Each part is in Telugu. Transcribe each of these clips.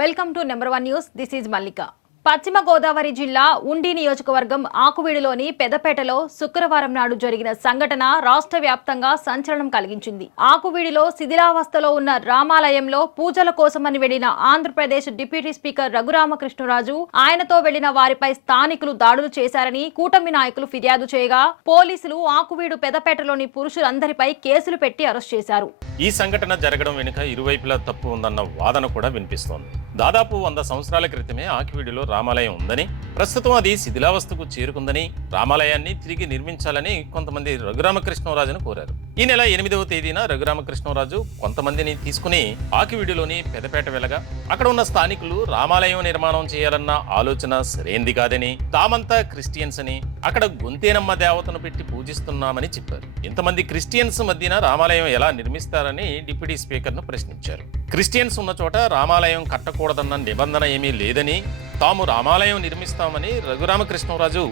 Welcome to number 1 news. This is Mallika. Paschima Godavari జిల్లా ఉండి నియోజకవర్గం ఆకువీడులోని పెదపేటలో శుక్రవారం నాడు జరిగిన సంఘటన రాష్ట్ర వ్యాప్తంగా సంచలనం కలిగించింది. ఆకువీడిలో శిథిలావస్థలో ఉన్న రామాలయంలో పూజల కోసమని వెళ్లిన ఆంధ్రప్రదేశ్ డిప్యూటీ స్పీకర్ రఘురామకృష్ణరాజు, ఆయనతో వెళ్లిన వారిపై స్థానికులు దాడులు చేశారని కూటమి నాయకులు ఫిర్యాదు చేయగా పోలీసులు ఆకువీడు పెదపేటలోని పురుషులందరిపై కేసులు పెట్టి అరెస్ట్ చేశారు. ఈ సంఘటన జరగడం వెనుక ఇరువైపులా తప్పు ఉందన్న వాదన కూడా వినిపిస్తోంది. దాదాపు 100 సంవత్సరాల క్రితమే ఆకివీడిలో రామాలయం ఉందని, ప్రస్తుతం అది శిథిలావస్థకు చేరుకుందని, రామాలయాన్ని తిరిగి నిర్మించాలని కొంతమంది రఘురామకృష్ణరాజును కోరారు. ఈ నెల 8వ తేదీన రఘురామకృష్ణరాజు కొంతమందిని తీసుకుని ఆకివీడిలోని పెదపేట వెళ్ళగా అక్కడ ఉన్న స్థానికులు రామాలయం నిర్మాణం చేయాలన్న ఆలోచన సరైంది కాదని, తామంతా క్రిస్టియన్స్ అని, అక్కడ గొంతేనమ్మ దేవతను పెట్టి పూజిస్తున్నామని చెప్పారు. ఇంతమంది క్రిస్టియన్స్ మధ్యన రామాలయం ఎలా నిర్మిస్తారని డిప్యూటీ స్పీకర్ ను ప్రశ్నించారు. క్రిస్టియన్స్ ఉన్న చోట రామాలయం కట్టకూడదన్న నిబంధన ఏమీ లేదని, తాము రామాలయం నిర్మిస్తామని రఘురామకృష్ణరాజు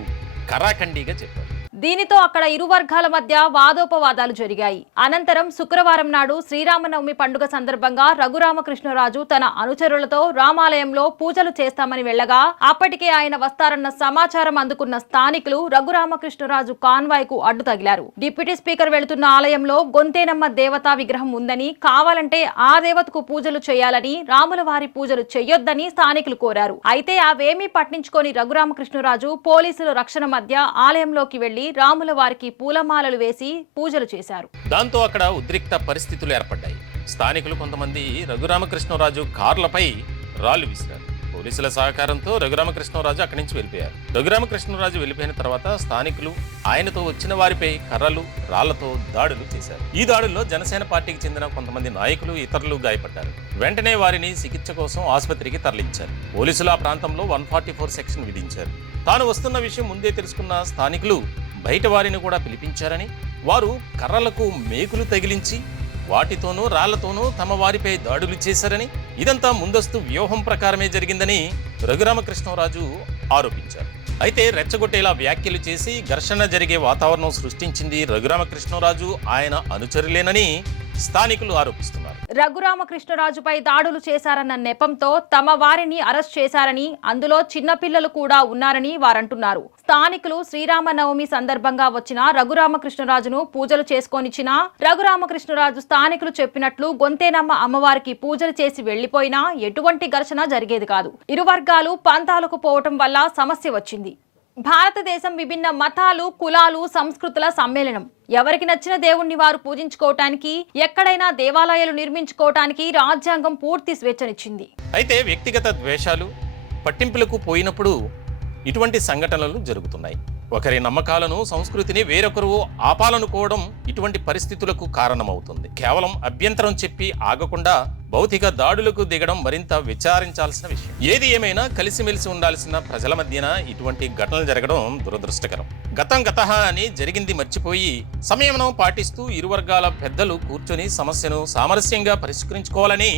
కరాఖండిగా చెప్పారు. దీనితో అక్కడ ఇరు వర్గాల మధ్య వాదోపవాదాలు జరిగాయి. అనంతరం శుక్రవారం నాడు శ్రీరామనవమి పండుగ సందర్భంగా రఘురామకృష్ణరాజు తన అనుచరులతో రామాలయంలో పూజలు చేస్తామని వెళ్లగా అప్పటికే ఆయన వస్తారన్న సమాచారం అందుకున్న స్థానికులు రఘురామకృష్ణరాజు కాన్వాయ్ కు అడ్డు తగిలారు. డిప్యూటీ స్పీకర్ వెళుతున్న ఆలయంలో గొంతేనమ్మ దేవతా విగ్రహం ఉందని, కావాలంటే ఆ దేవతకు పూజలు చేయాలని, రాముల వారి పూజలు చేయొద్దని స్థానికులు కోరారు. అయితే అవేమీ పట్టించుకొని రఘురామకృష్ణరాజు పోలీసుల రక్షణ మధ్య ఆలయంలోకి వెళ్లి రాముల వారికి పూలమాలలు వేసి పూజలు చేశారు. దాంతో అక్కడ ఉద్రిక్త పరిస్థితులు ఏర్పడ్డాయి. స్థానికులు కొంతమంది రఘురామకృష్ణరాజు కార్లపై రాళ్లు విసిరారు. పోలీసుల సహకారంతో రఘురామకృష్ణరాజు అక్కడి నుంచి వెళ్ళిపోయారు. రఘురామకృష్ణరాజు వెళ్ళిపోయిన తర్వాత స్థానికులు ఆయనతో వచ్చిన వారిపై కర్రలు, రాళ్లతో దాడులు చేశారు. ఈ దాడుల్లో జనసేన పార్టీకి చెందిన కొంతమంది నాయకులు, ఇతరులు గాయపడ్డారు. వెంటనే వారిని చికిత్స కోసం ఆసుపత్రికి తరలించారు. పోలీసులు ఆ ప్రాంతంలో 144 సెక్షన్ విధించారు. తాను వస్తున్న విషయం ముందే తెలుసుకున్న స్థానికులు బయట వారిని కూడా పిలిపించారని, వారు కర్రలకు మేకులు తగిలించి వాటితోనూ రాళ్లతోనూ తమ వారిపై దాడులు చేశారని, ఇదంతా ముందస్తు వ్యూహం ప్రకారమే జరిగిందని రఘురామకృష్ణరాజు ఆరోపించారు. అయితే రెచ్చగొట్టేలా వ్యాఖ్యలు చేసి ఘర్షణ జరిగే వాతావరణం సృష్టించింది రఘురామకృష్ణరాజు, ఆయన అనుచరులేనని స్థానికులు ఆరోపిస్తున్నారు. రఘురామకృష్ణరాజుపై దాడులు చేశారన్న నెపంతో తమ వారిని అరెస్ట్ చేశారని, అందులో చిన్నపిల్లలు కూడా ఉన్నారని వారంటున్నారు. స్థానికులు శ్రీరామనవమి సందర్భంగా వచ్చిన రఘురామకృష్ణరాజును పూజలు చేసుకొనిచ్చినా, రఘురామకృష్ణరాజు స్థానికులు చెప్పినట్లు గొంతేనమ్మ అమ్మవారికి పూజలు చేసి వెళ్లిపోయినా ఎటువంటి ఘర్షణ జరిగేది కాదు. ఇరు వర్గాలు పంతాలకు పోవటం వల్ల సమస్య వచ్చింది. భారతదేశం విభిన్న మతాలు, కులాలు, సంస్కృతుల సమ్మేళనం. ఎవరికి నచ్చిన దేవుణ్ణి వారు పూజించుకోవటానికి, ఎక్కడైనా దేవాలయాలు నిర్మించుకోవటానికి రాజ్యాంగం పూర్తి స్వేచ్ఛనిచ్చింది. అయితే వ్యక్తిగత ద్వేషాలు, పట్టింపులకు పోయినప్పుడు ఇటువంటి సంఘటనలు జరుగుతున్నాయి. ఒకరి నమ్మకాలను, సంస్కృతిని వేరొకరు ఆపాలనుకోవడం ఇటువంటి పరిస్థితులకు కారణమవుతుంది. కేవలం అభ్యంతరం చెప్పి ఆగకుండా భౌతిక దాడులకు దిగడం మరింత విచారించాల్సిన విషయం. ఏది ఏమైనా కలిసిమెలిసి ఉండాల్సిన ప్రజల మధ్యన ఇటువంటి ఘటనలు జరగడం దురదృష్టకరం. గతం గతహ అని జరిగింది మర్చిపోయి సంయమనం పాటిస్తూ ఇరు వర్గాల పెద్దలు కూర్చొని సమస్యను సామరస్యంగా పరిష్కరించుకోవాలని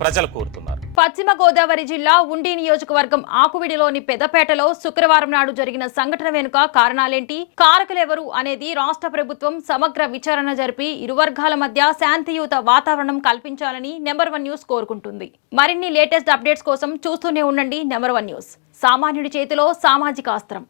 ప్రజలు కోరుతున్నారు. పశ్చిమ గోదావరి జిల్లా ఉండి నియోజకవర్గం ఆకువీడిలోని పెదపేటలో శుక్రవారం నాడు జరిగిన సంఘటన వెనుక కారణాలేంటి, కారకులెవరు అనేది రాష్ట్ర ప్రభుత్వం సమగ్ర విచారణ జరిపి ఇరు వర్గాల మధ్య శాంతియుత వాతావరణం కల్పించాలని నెంబర్ 1 న్యూస్ కోరుకుంటుంది. మరిన్ని లేటెస్ట్ అప్డేట్స్ కోసం చూస్తూనే ఉండండి నెంబర్ 1 న్యూస్. సామాన్యుడి చేతిలో సామాజిక అస్త్రం.